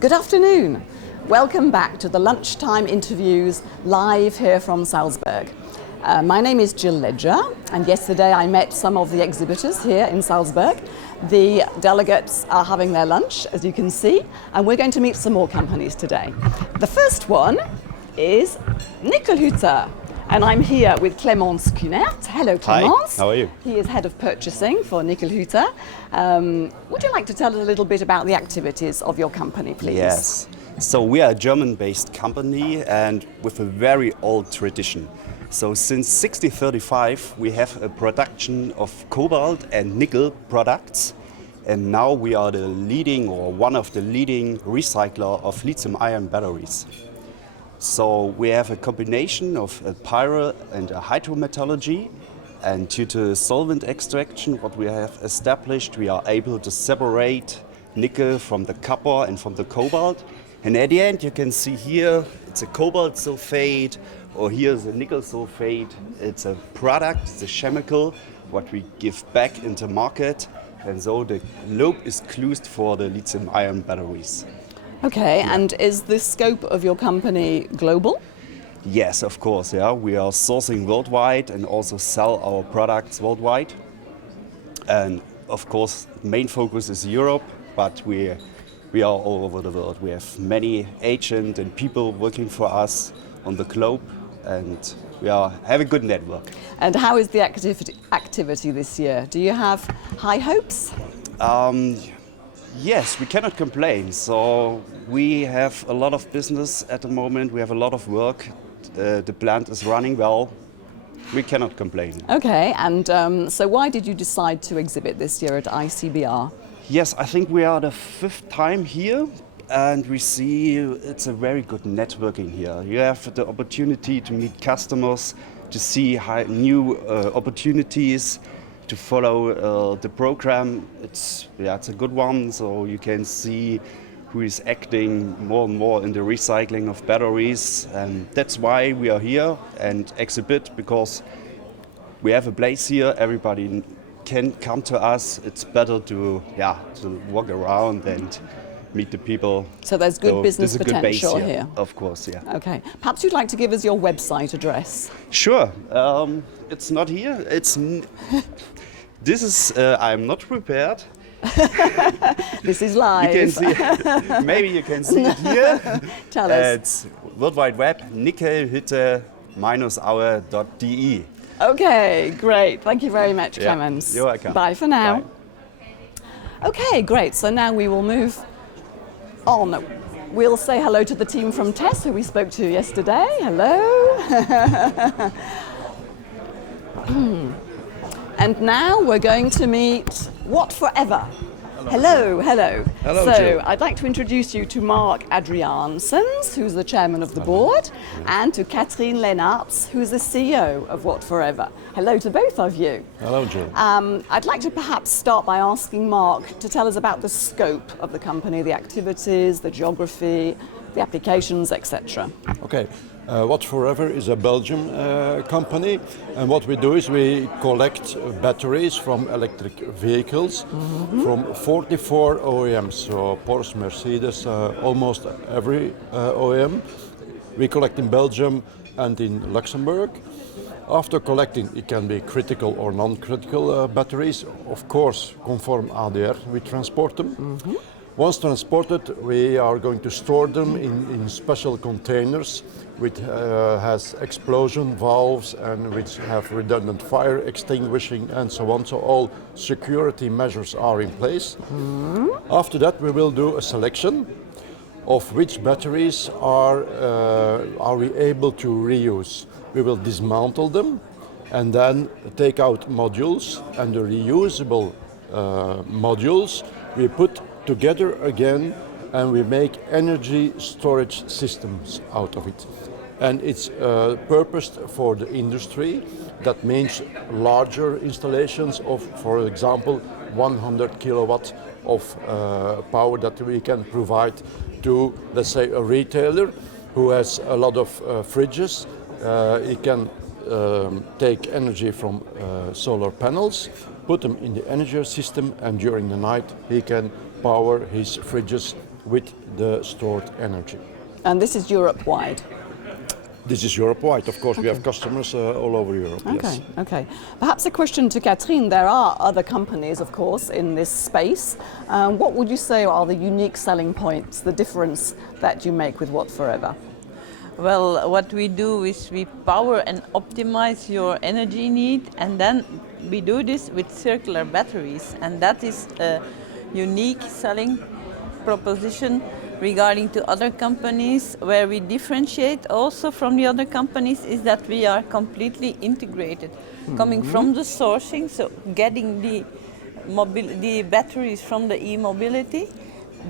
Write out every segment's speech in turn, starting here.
Good afternoon. Welcome back to the lunchtime interviews live here from Salzburg. My name is Jill Ledger, and yesterday I met some of the exhibitors here in Salzburg. The delegates are having their lunch, as you can see, and we're going to meet some more companies today. The first one is Nikolhutsa, and I'm here with Clémence Cunert. Hello, Clémence. Hi, how are you? He is head of purchasing for Nikolhutsa. Would you like to tell us a little bit about the activities of your company, please? Yes. So we are a German-based company and with a very old tradition. So since 1635 we have a production of cobalt and nickel products, and now we are the leading or one of the leading recycler of lithium-ion batteries. So we have a combination of a pyro and a hydrometallurgy, and due to solvent extraction what we have established, we are able to separate nickel from the copper and from the cobalt. And at the end you can see here it's a cobalt sulfate, or here's a nickel sulfate. It's a product, it's a chemical what we give back into market, and so the loop is closed for the lithium-ion batteries. Okay, and is the scope of your company global? Yes, of course, yeah. We are sourcing worldwide and also sell our products worldwide. And of course, main focus is Europe, but we are all over the world. We have many agents and people working for us on the globe, and we have a good network. And how is the activity this year? Do you have high hopes? Yes, we cannot complain. So we have a lot of business at the moment. We have a lot of work. The plant is running well. We cannot complain. Okay, and so why did you decide to exhibit this year at ICBR? Yes, I think we are the 5th time here, and we see it's a very good networking here. You have the opportunity to meet customers, to see new opportunities, to follow the program. It's a good one, so you can see who is acting more and more in the recycling of batteries, and that's why we are here and exhibit, because we have a place here. Everybody can come to us. It's better to walk around and meet the people. So there's good business potential good base here. Of course, yeah. Okay, perhaps you'd like to give us your website address. Sure. It's not here. This is. I'm not prepared. This is live. You can see. Maybe you can see it here. Tell us. It's World Wide Web, nikolhutsa-aue.de. Okay, great. Thank you very much, Clémence. You're welcome. Bye for now. Bye. Okay, great. So now we will move on. We'll say hello to the team from TESS, who we spoke to yesterday. Hello. And now we're going to meet What Forever. Hello. Hello, So Jill. I'd like to introduce you to Mark Adriaansens, who's the chairman of the board, and to Katrien Lennarts, who's the CEO of What Forever. Hello to both of you. Hello, Jill. I'd like to perhaps start by asking Mark to tell us about the scope of the company, the activities, the geography, the applications, etc. Okay. What Forever is a Belgian company, and what we do is we collect batteries from electric vehicles from 44 OEMs, so Porsche, Mercedes, almost every OEM. We collect in Belgium and in Luxembourg. After collecting, it can be critical or non-critical batteries. Of course, conform ADR, we transport them. Once transported, we are going to store them in special containers which has explosion valves and which have redundant fire extinguishing and so on. So all security measures are in place. After that, we will do a selection of which batteries are we able to reuse. We will dismantle them and then take out modules, and the reusable modules we put together again, and we make energy storage systems out of it. And it's purposed for the industry. That means larger installations of, for example, 100 kilowatts of power that we can provide to, let's say, a retailer who has a lot of fridges. He can take energy from solar panels, put them in the energy system, and during the night he can power his fridges with the stored energy. And this is Europe-wide? This is Europe-wide. Of course, we have customers all over Europe. Yes. Okay. Perhaps a question to Catherine. There are other companies, of course, in this space. What would you say are the unique selling points, the difference that you make with What Forever? Well, what we do is we power and optimize your energy need, and then we do this with circular batteries, and that is a unique selling proposition regarding to other companies. Where we differentiate also from the other companies is that we are completely integrated, coming from the sourcing, so getting the batteries from the e-mobility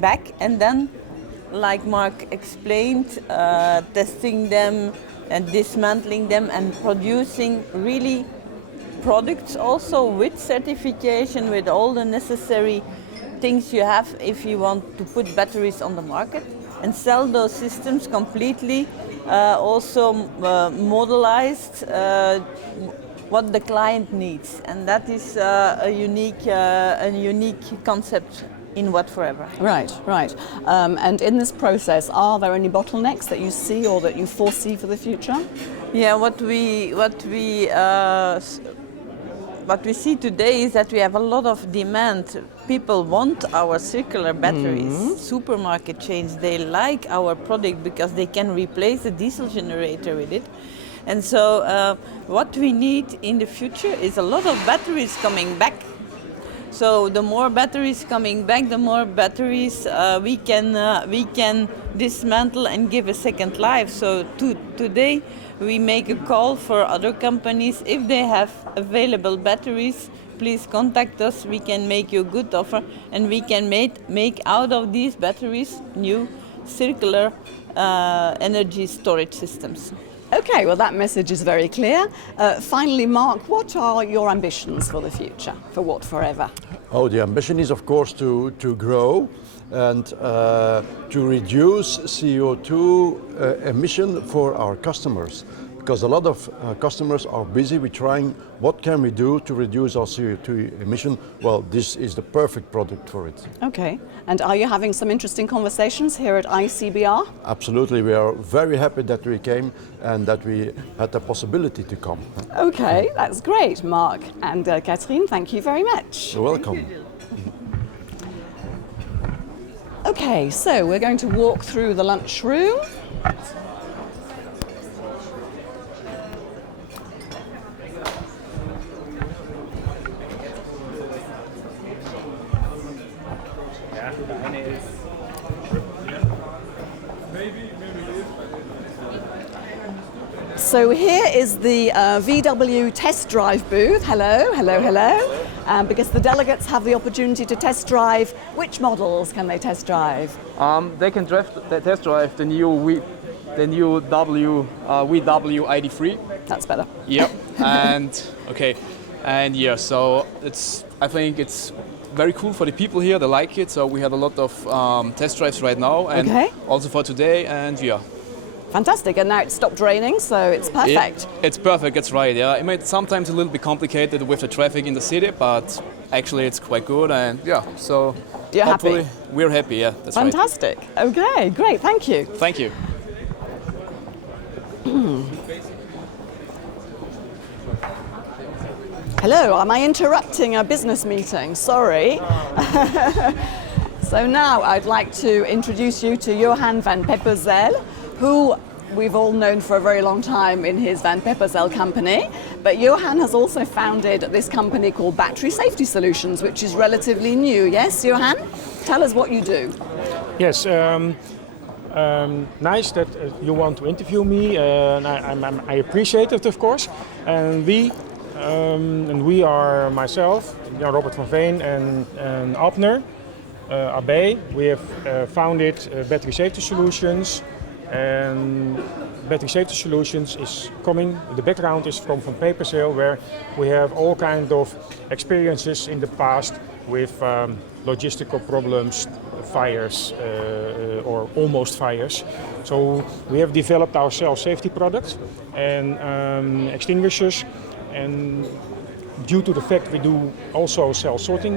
back, and then, like Mark explained, testing them and dismantling them and producing really products also with certification, with all the necessary things you have if you want to put batteries on the market, and sell those systems completely, also modelized what the client needs, and that is a unique concept in What Forever. Right. And in this process, are there any bottlenecks that you see or that you foresee for the future? Yeah, what we see today is that we have a lot of demand. People want our circular batteries. Supermarket chains, they like our product because they can replace the diesel generator with it. And so what we need in the future is a lot of batteries coming back. So the more batteries coming back, the more batteries we can dismantle and give a second life. So today we make a call for other companies. If they have available batteries, please contact us. We can make you a good offer, and we can make out of these batteries new circular energy storage systems. Okay, well that message is very clear. Finally, Mark, what are your ambitions for the future, for What Forever? Oh, the ambition is, of course, to grow and to reduce CO2 emission for our customers. Because a lot of customers are busy with trying what can we do to reduce our CO2 emission. Well, this is the perfect product for it. Okay, and are you having some interesting conversations here at ICBR? Absolutely, we are very happy that we came and that we had the possibility to come. Okay, that's great, Mark and Catherine, thank you very much. You're welcome. Okay, so we're going to walk through the lunchroom. So here is the VW test drive booth. Hello. Because the delegates have the opportunity to test drive. Which models can they test drive? They can test drive the new VW ID3. That's better. Yep. So I think it's very cool for the people here. They like it. So we have a lot of test drives right now, and also for today. And yeah. Fantastic, and now it's stopped raining, so it's perfect. It's perfect, that's right, yeah. It might sometimes a little bit complicated with the traffic in the city, but actually it's quite good, and yeah, so you're hopefully happy? We're happy, yeah, that's Fantastic. Right. Okay, great, thank you. Thank you. Hello, am I interrupting a business meeting? Sorry. So now I'd like to introduce you to Johan van Pepperzel, who we've all known for a very long time in his Van Pepperzel company. But Johan has also founded this company called Battery Safety Solutions, which is relatively new. Yes, Johan? Tell us what you do. Yes, nice that you want to interview me. I appreciate it, of course. And we are myself, Robert van Veen and Abner, Abe. We have founded Battery Safety Solutions. And Battery Safety Solutions is coming, the background is from Van Pepperzel, where we have all kinds of experiences in the past with logistical problems, fires or almost fires. So we have developed our self-safety products and extinguishers, and due to the fact we do also sell sorting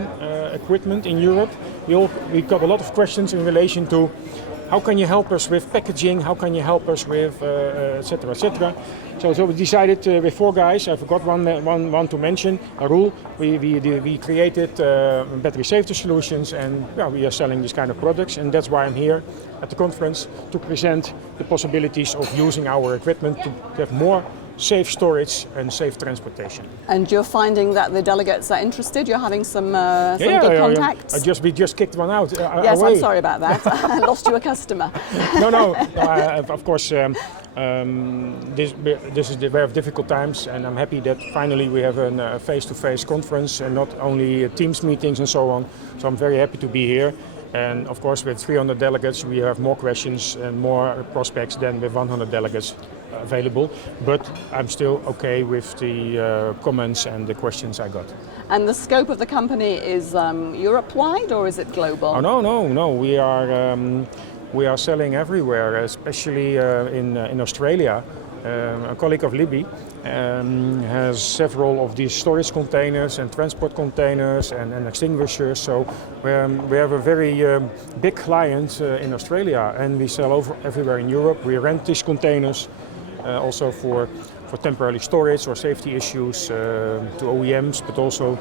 equipment in Europe, we got a lot of questions in relation to how can you help us with packaging, how can you help us with etc. etc. So we decided with 4 guys, I forgot one to mention, Arul, we created battery safety solutions, and we are selling these kind of products, and that's why I'm here at the conference to present the possibilities of using our equipment to have more safe storage and safe transportation. And you're finding that the delegates are interested? You're having some good contacts? We just kicked one out. Yes, away. I'm sorry about that. I lost you a customer. No, of course, this is the very difficult times, and I'm happy that finally we have a face-to-face conference and not only Teams meetings and so on. So I'm very happy to be here. And of course, with 300 delegates, we have more questions and more prospects than with 100 delegates available. But I'm still okay with the comments and the questions I got. And the scope of the company is Europe-wide, or is it global? Oh, no. We are selling everywhere, especially in Australia. A colleague of Libby has several of these storage containers and transport containers and extinguishers. So we have a very big client in Australia, and we sell everywhere in Europe. We rent these containers also for temporary storage or safety issues to OEMs, but also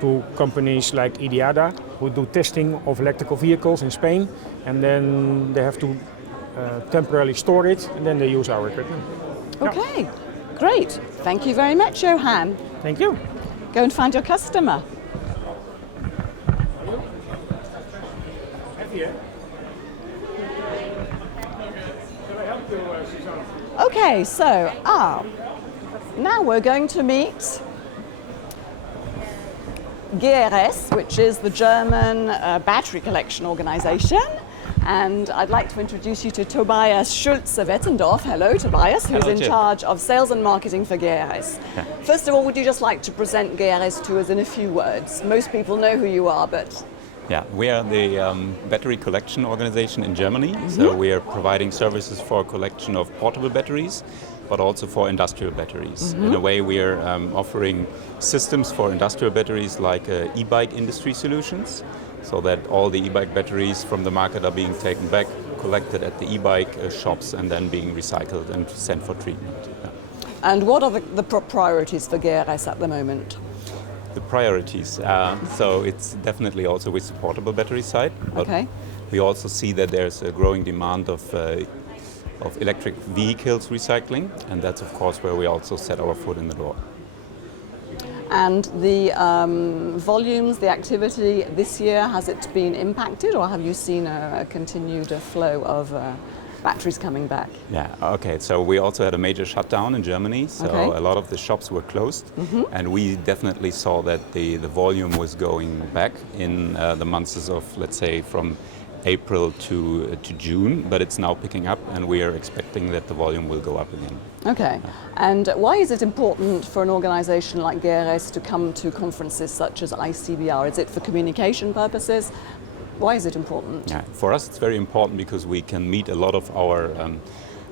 to companies like IDIADA, who do testing of electrical vehicles in Spain, and then they have to temporarily store it, and then they use our equipment. Okay, great. Thank you very much, Johan. Thank you. Go and find your customer. Okay, so now we're going to meet GRS, which is the German battery collection organization. And I'd like to introduce you to Tobias Schulze-Wettendorf. Hello, Tobias, who's in charge of sales and marketing for GRS. Yeah. First of all, would you just like to present GRS to us in a few words? Most people know who you are, but... Yeah, we are the battery collection organization in Germany. So we are providing services for collection of portable batteries, but also for industrial batteries. In a way, we are offering systems for industrial batteries like e-bike industry solutions, so that all the e-bike batteries from the market are being taken back, collected at the e-bike shops, and then being recycled and sent for treatment. Yeah. And what are the priorities for GRS at the moment? The priorities. So it's definitely also with the portable battery side. But we also see that there's a growing demand of electric vehicles recycling, and that's of course where we also set our foot in the door. And the volumes, the activity this year, has it been impacted, or have you seen a continued flow of batteries coming back? Yeah, okay, so we also had a major shutdown in Germany, so a lot of the shops were closed, and we definitely saw that the volume was going back in the months of, let's say, from April to June, but it's now picking up, and we are expecting that the volume will go up again. Okay, and why is it important for an organization like GRS to come to conferences such as ICBR? Is it for communication purposes? Why is it important? Yeah, for us it's very important because we can meet a lot of our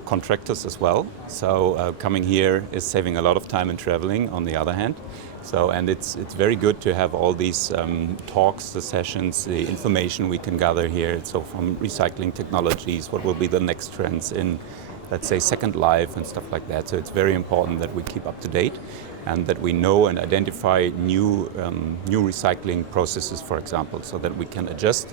contractors as well. So coming here is saving a lot of time in traveling on the other hand. So, and it's very good to have all these talks, the sessions, the information we can gather here. So from recycling technologies, what will be the next trends in, let's say, Second Life and stuff like that. So it's very important that we keep up to date and that we know and identify new recycling processes, for example, so that we can adjust,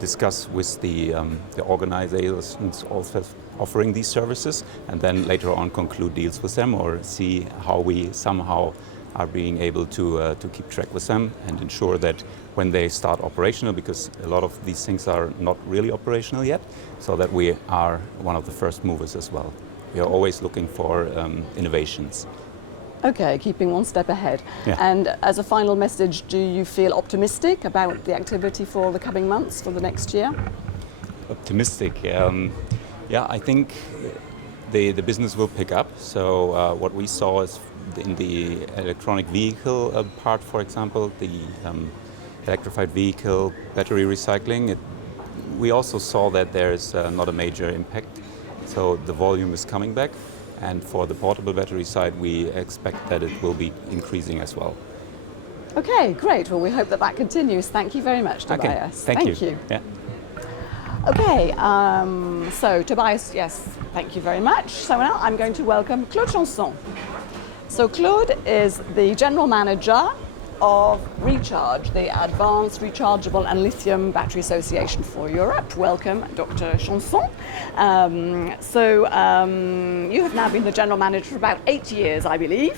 discuss with the organizations also offering these services, and then later on conclude deals with them or see how we somehow are being able to keep track with them and ensure that when they start operational, because a lot of these things are not really operational yet, so that we are one of the first movers as well. We are always looking for innovations. Okay, keeping one step ahead. Yeah. And as a final message, do you feel optimistic about the activity for the coming months, for the next year? Optimistic. Yeah, I think the business will pick up. So what we saw is in the electronic vehicle part, for example, the electrified vehicle battery recycling, we also saw that there's not a major impact. So the volume is coming back. And for the portable battery side, we expect that it will be increasing as well. Okay, great. Well, we hope that continues. Thank you very much, Tobias. Okay. Thank you. Yeah. Okay, so Tobias, yes, thank you very much. So now I'm going to welcome Claude Chanson. So Claude is the General Manager of Recharge, the Advanced Rechargeable and Lithium Battery Association for Europe. Welcome, Dr. Chanson. You have now been the General Manager for about 8 years, I believe.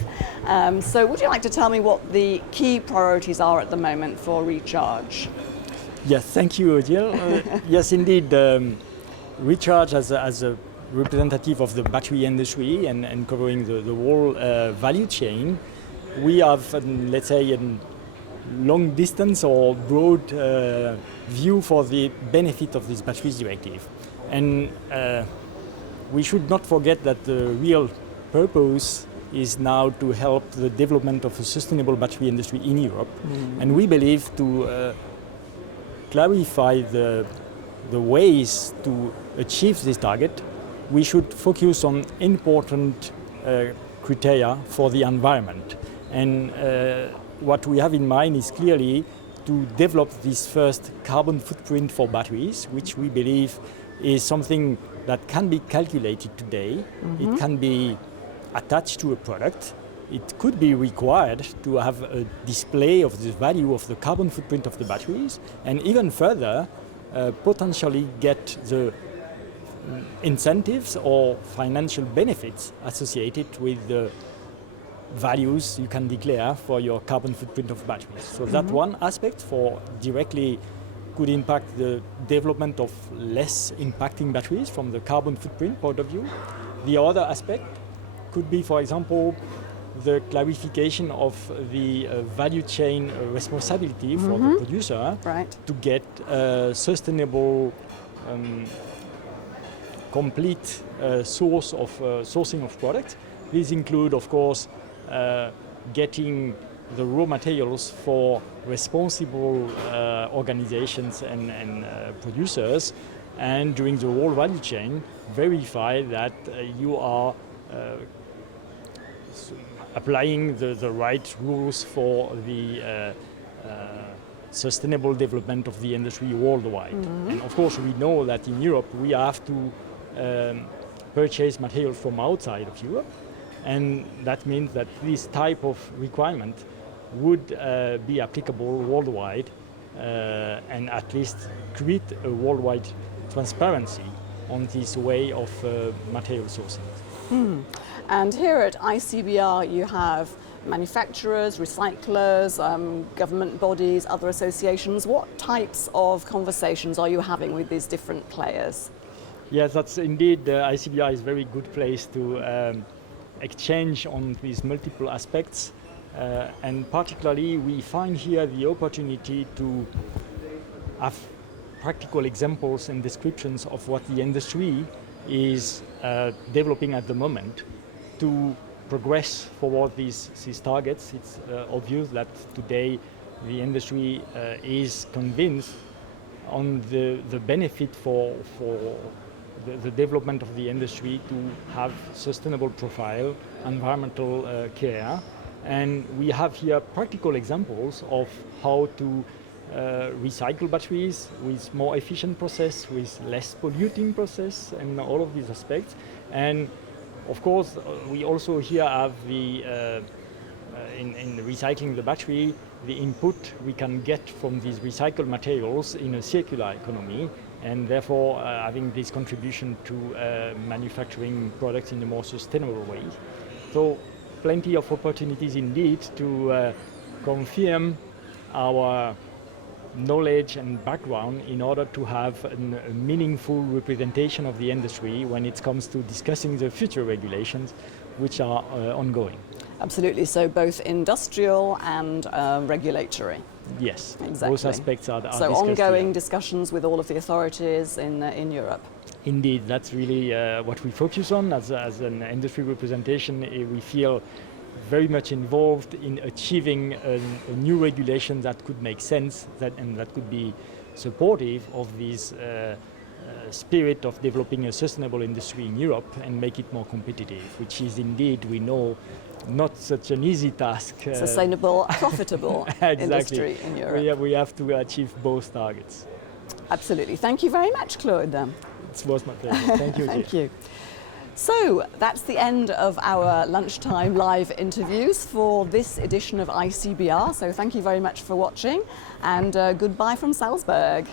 So would you like to tell me what the key priorities are at the moment for Recharge? Yes, thank you, Odile. Yes, indeed, Recharge as a representative of the battery industry and covering the whole value chain, we have, let's say, a long distance or broad view for the benefit of this batteries directive. And we should not forget that the real purpose is now to help the development of a sustainable battery industry in Europe. Mm-hmm. And we believe to clarify the ways to achieve this target, we should focus on important criteria for the environment. And what we have in mind is clearly to develop this first carbon footprint for batteries, which we believe is something that can be calculated today. Mm-hmm. It can be attached to a product. It could be required to have a display of the value of the carbon footprint of the batteries, and even further, potentially get the incentives or financial benefits associated with the values you can declare for your carbon footprint of batteries. So that one aspect for directly could impact the development of less impacting batteries from the carbon footprint point of view. The other aspect could be, for example, the clarification of the value chain responsibility for the producer to get sustainable, complete sourcing of products. These include, of course, getting the raw materials for responsible organizations and producers, and during the whole value chain, verify that you are applying the right rules for the sustainable development of the industry worldwide. Mm-hmm. And of course, we know that in Europe we have to purchase material from outside of Europe, and that means that this type of requirement would be applicable worldwide and at least create a worldwide transparency on this way of material sourcing. Mm. And here at ICBR you have manufacturers, recyclers, government bodies, other associations. What types of conversations are you having with these different players? Yes, that's indeed, ICBR is a very good place to exchange on these multiple aspects. And particularly we find here the opportunity to have practical examples and descriptions of what the industry is developing at the moment to progress forward these targets. It's obvious that today the industry is convinced on the benefit for the development of the industry to have sustainable profile, environmental care. And we have here practical examples of how to recycle batteries with more efficient process, with less polluting process, and all of these aspects. And of course, we also here have the in recycling the battery, the input we can get from these recycled materials in a circular economy, and therefore having this contribution to manufacturing products in a more sustainable way. So plenty of opportunities indeed to confirm our knowledge and background in order to have a meaningful representation of the industry when it comes to discussing the future regulations which are ongoing. Absolutely, so both industrial and regulatory. Yes, exactly. Those aspects are so ongoing discussions with all of the authorities in Europe. Indeed, that's really what we focus on as an industry representation. We feel very much involved in achieving a new regulation that could make sense and that could be supportive of these spirit of developing a sustainable industry in Europe and make it more competitive, which is indeed, we know, not such an easy task. Sustainable, profitable industry in Europe. We have to achieve both targets. Absolutely. Thank you very much, Claude. It was my pleasure. Thank you. Thank you. So that's the end of our lunchtime live interviews for this edition of ICBR. So thank you very much for watching, and goodbye from Salzburg.